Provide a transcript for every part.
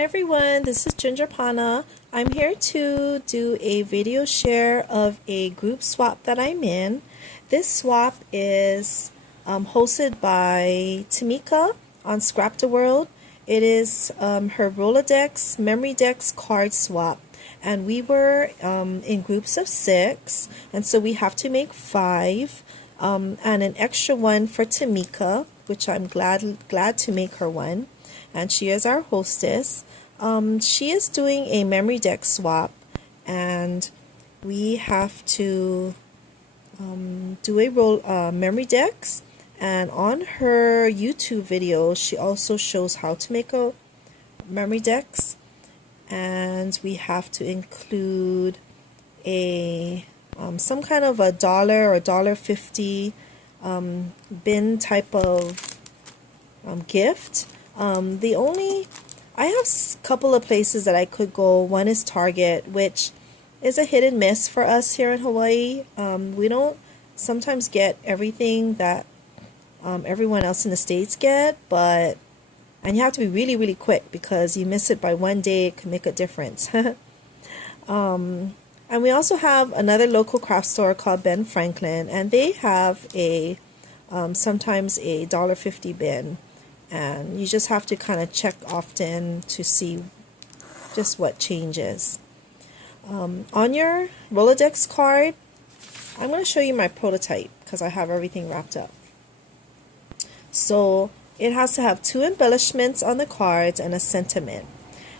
Hi everyone, this is Ginger Pana. I'm here to do a video share of a group swap that I'm in. This swap is hosted by Tmika on Scrap the World. It is her Rolodex Memory Dex card swap, and we were in groups of 6, and so we have to make 5 and an extra one for Tmika, which I'm glad to make her one. And she is our hostess. She is doing a memory deck swap, and we have to do a memory decks. And on her YouTube video, she also shows how to make a memory decks, and we have to include a some kind of a $1 or $1.50 bin type of gift. I have a couple of places that I could go. One is Target, which is a hit and miss for us here in Hawaii. We don't sometimes get everything that everyone else in the States get, and you have to be really, really quick because you miss it by one day, it can make a difference. And we also have another local craft store called Ben Franklin, and they have a sometimes a $1.50 bin. And you just have to kind of check often to see just what changes. On your Rolodex card, I'm going to show you my prototype because I have everything wrapped up. So it has to have 2 embellishments on the cards and a sentiment.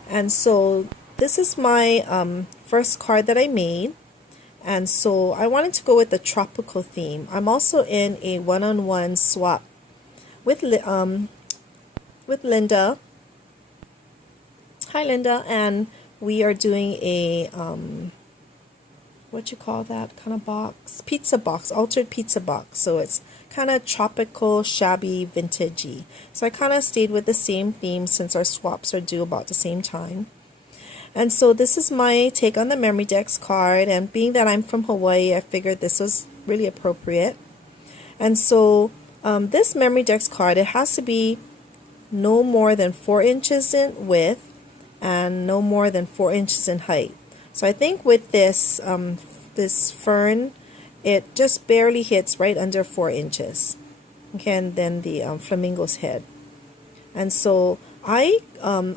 And so this is my first card that I made. And so I wanted to go with the tropical theme. I'm also in a one-on-one swap with Linda. Hi Linda, and we are doing a what you call that kind of box? Pizza box, altered pizza box. So it's kind of tropical, shabby, vintagey. So I kind of stayed with the same theme since our swaps are due about the same time. And so this is my take on the Memory Dex card, and being that I'm from Hawaii, I figured this was really appropriate. And so this Memory Dex card, it has to be no more than 4 inches in width and no more than 4 inches in height. So I think with this this fern, it just barely hits right under 4 inches. Okay, and then the flamingo's head. And so I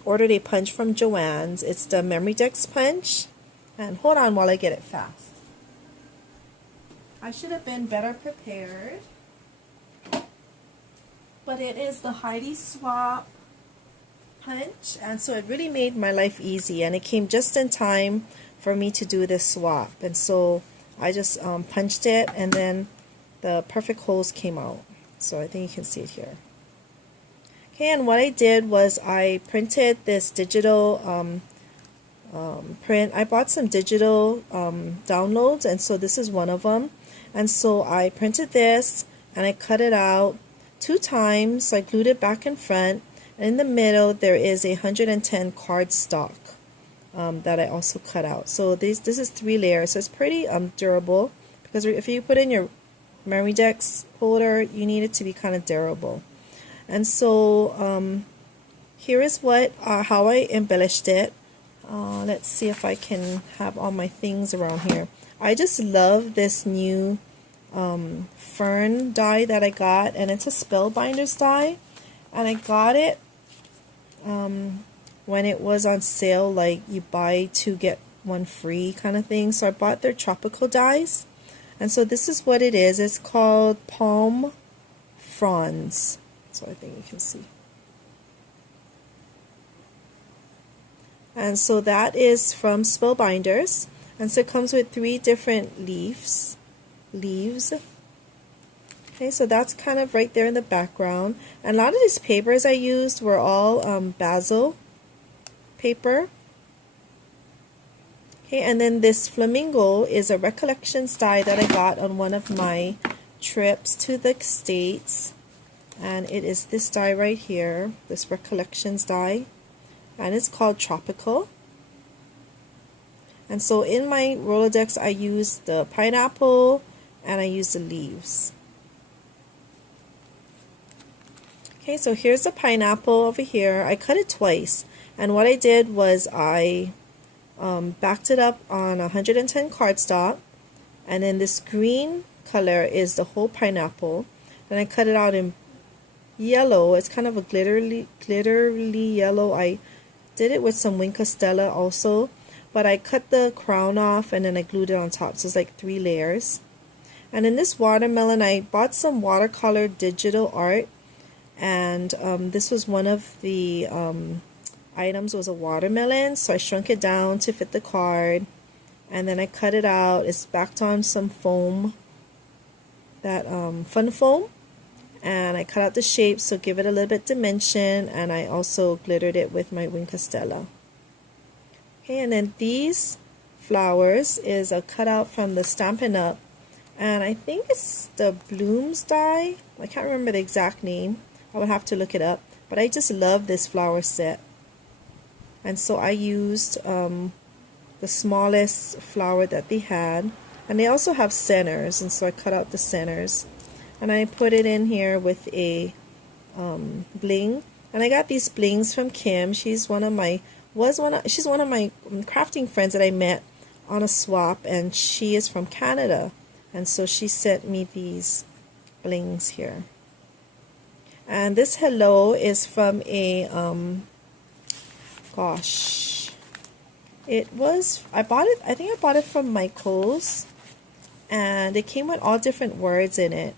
ordered a punch from Joann's. It's the Memory Dex punch. And hold on while I get it fast. I should have been better prepared. But it is the Heidi Swap punch, and so it really made my life easy, and it came just in time for me to do this swap. And so I just punched it, and then the perfect holes came out. So I think you can see it here. Okay, and what I did was I printed this digital print. I bought some digital downloads, and so this is one of them. And so I printed this, and I cut it out 2 times, so I glued it back and front, and in the middle there is a 110 card stock that I also cut out. So this is 3 layers, so it's pretty durable, because if you put in your Memory Dex holder, you need it to be kind of durable. And so here is what how I embellished it. Let's see if I can have all my things around here. I just love this new fern die that I got, and it's a Spellbinders die, and I got it when it was on sale, like you buy 2 get 1 free kind of thing. So I bought their tropical dies, and so this is what it is. It's called Palm Fronds, so I think you can see. And so that is from Spellbinders, and so it comes with 3 different leaves. Okay, so that's kind of right there in the background. And a lot of these papers I used were all basil paper. Okay, and then this flamingo is a Recollections die that I got on one of my trips to the States. And it is this die right here, this Recollections die. And it's called Tropical. And so in my Rolodex, I used the pineapple and I used the leaves. Okay, so here's the pineapple over here. I cut it twice, and what I did was I backed it up on 110 cardstock, and then this green color is the whole pineapple. Then I cut it out in yellow. It's kind of a glittery yellow. I did it with some Wink Stella also, but I cut the crown off and then I glued it on top, so it's like 3 layers. And in this watermelon, I bought some watercolor digital art, and this was one of the items was a watermelon, so I shrunk it down to fit the card, and then I cut it out. It's backed on some foam, that fun foam, and I cut out the shape so give it a little bit dimension, and I also glittered it with my Wink Stella. Okay, and then these flowers is a cutout from the Stampin' Up, and I think it's the Blooms die. I can't remember the exact name. I would have to look it up, but I just love this flower set. And so I used the smallest flower that they had, and they also have centers, and so I cut out the centers, and I put it in here with a bling. And I got these blings from Kim. She's one of my crafting friends that I met on a swap, and she is from Canada, and so she sent me these blings here. And this hello is from a gosh, I think I bought it from Michael's, and it came with all different words in it,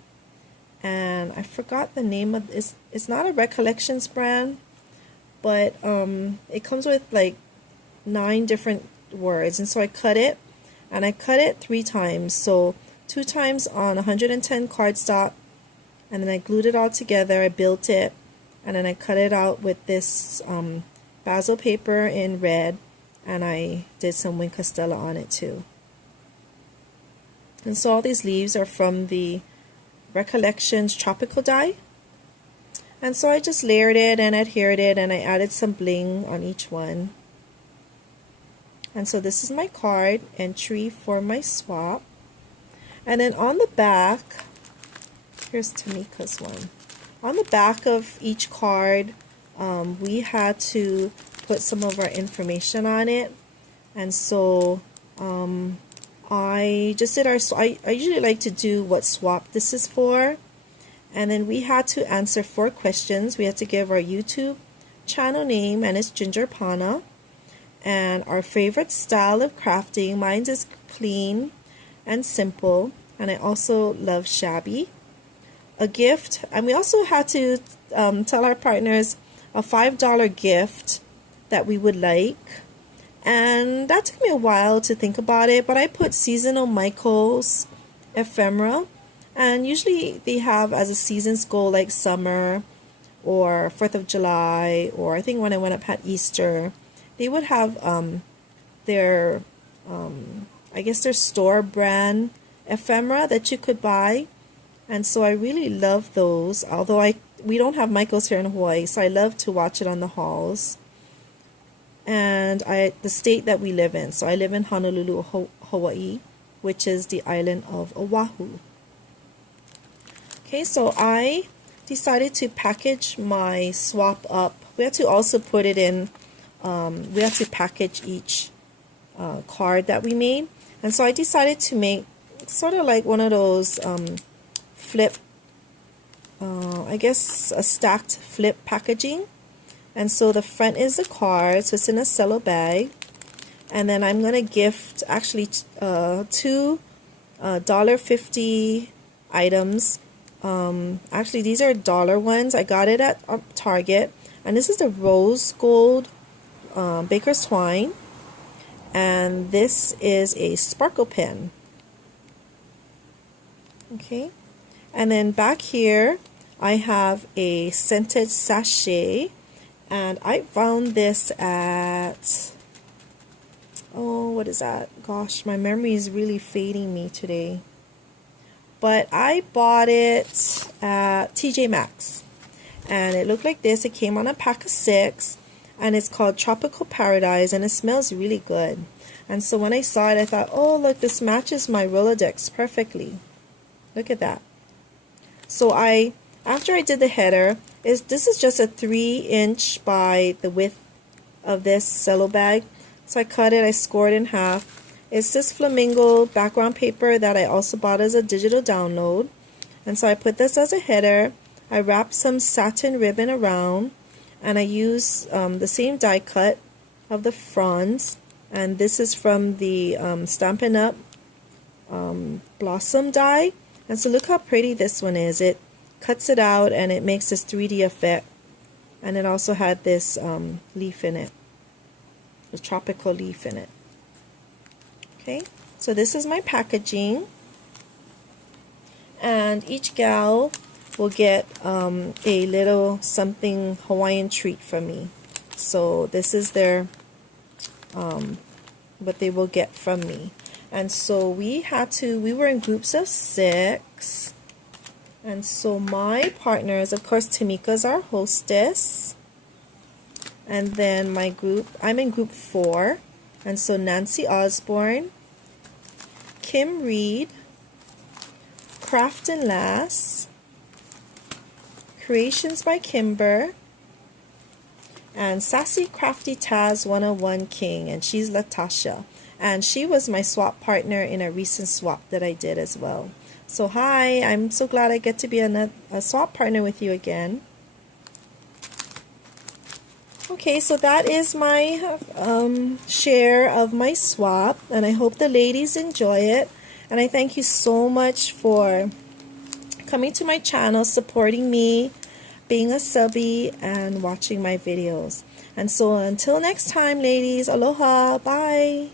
and I forgot the name of this. It's not a Recollections brand, but it comes with like 9 different words, and so I cut it, and I cut it 3 times, so 2 times on 110 cardstock, and then I glued it all together. I built it, and then I cut it out with this basil paper in red, and I did some Wink Stella on it too. And so all these leaves are from the Recollections tropical die, and so I just layered it and adhered it, and I added some bling on each one. And so this is my card entry for my swap. And then on the back, here's Tmika's one. On the back of each card, we had to put some of our information on it, and so I just did I usually like to do what swap this is for, and then we had to answer 4 questions. We had to give our YouTube channel name, and it's Ginger Pana, and our favorite style of crafting. Mine is clean and simple, and I also love shabby. A gift, and we also had to tell our partners a $5 gift that we would like, and that took me a while to think about it, but I put seasonal Michael's ephemera, and usually they have as a season's goal like summer or 4th of July, or I think when I went up at Easter, they would have their I guess their store brand ephemera that you could buy. And so I really love those, although we don't have Michael's here in Hawaii, so I love to watch it on the halls. And the state that we live in, so I live in Honolulu, Hawaii, which is the island of Oahu. Okay, so I decided to package my swap up. We had to also put it in, we had to package each card that we made. And so I decided to make sort of like one of those flip, I guess a stacked flip packaging. And so the front is the card, so it's in a cello bag, and then I'm gonna gift actually 2 $1.50 items. Actually these are dollar ones. I got it at Target, and this is the rose gold baker's twine, and this is a sparkle pen. Okay. And then back here, I have a scented sachet, and I found this at, oh, what is that? Gosh, my memory is really fading me today. But I bought it at TJ Maxx, and it looked like this. It came on a pack of 6, and it's called Tropical Paradise, and it smells really good. And so when I saw it, I thought, oh, look, this matches my Rolodex perfectly. Look at that. So after I did the header, This is just a 3" by the width of this cello bag. So I cut it, I scored in half. It's this flamingo background paper that I also bought as a digital download. And so I put this as a header. I wrapped some satin ribbon around, and I used the same die cut of the fronds. And this is from the Stampin' Up! Blossom die. And so look how pretty this one is. It cuts it out and it makes this 3D effect. And it also had this leaf in it, a tropical leaf in it. Okay, so this is my packaging. And each gal will get a little something Hawaiian treat from me. So this is their what they will get from me. And so we were in groups of 6. And so my partners, of course, Tmika's our hostess. And then my group, I'm in group 4. And so Nancy Osborne, Kim Reed, Craft and Lass, Creations by Kimber, and Sassy Crafty Taz 101 King, and she's Latasha. And she was my swap partner in a recent swap that I did as well. So hi, I'm so glad I get to be a swap partner with you again. Okay, so that is my share of my swap, and I hope the ladies enjoy it. And I thank you so much for coming to my channel, supporting me, being a subby, and watching my videos. And so until next time, ladies, aloha, bye.